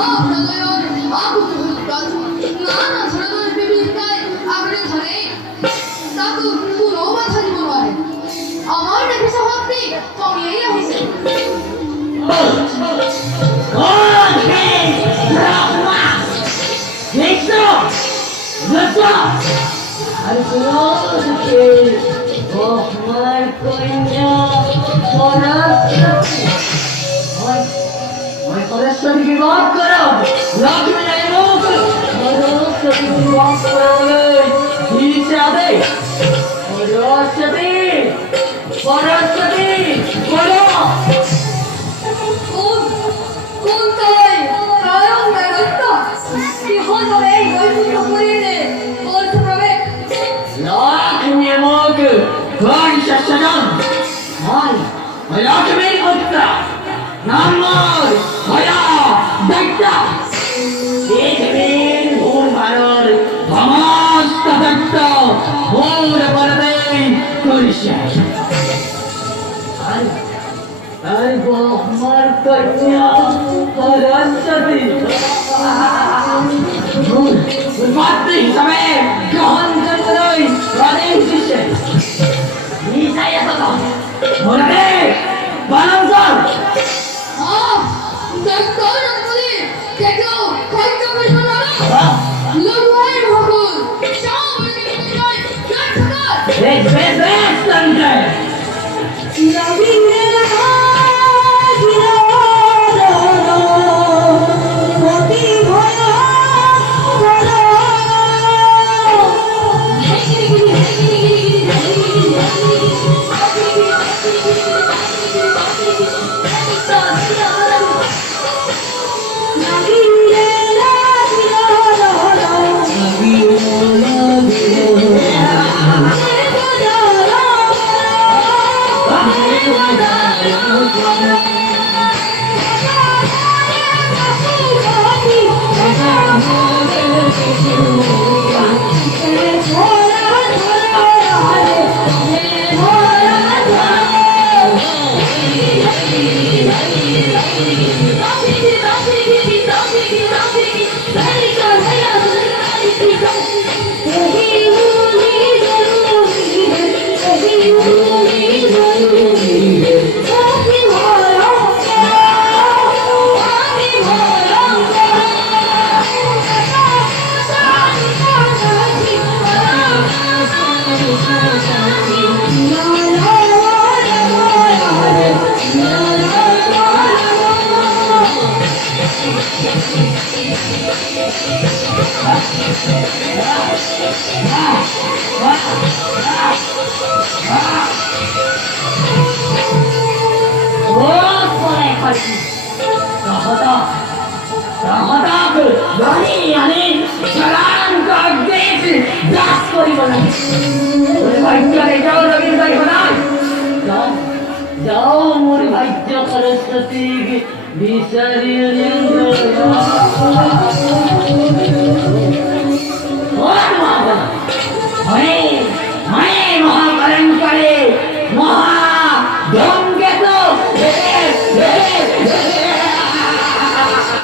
মহাপ্রলয়ের আকুল নানা ধরনের বিবিধতায় আগুনে ধরে তাকে কোনো মাথা দিব নয় আমার দেখে স্বভাবটি কমিয়েই আহিছে narodr, hoya, datya. Prithivíর ভূভারর সমস্ত দত্ত মোর পরবে করিছে। আর আমার কন্যা সরস্বতী পাত্রী হিসাবে গ্রহণ করতে আদেশ দিছে। নিশায় তো মরবে বানান্তর যাও মোর ভাগ্য সরস্বতী বিচারিয়ে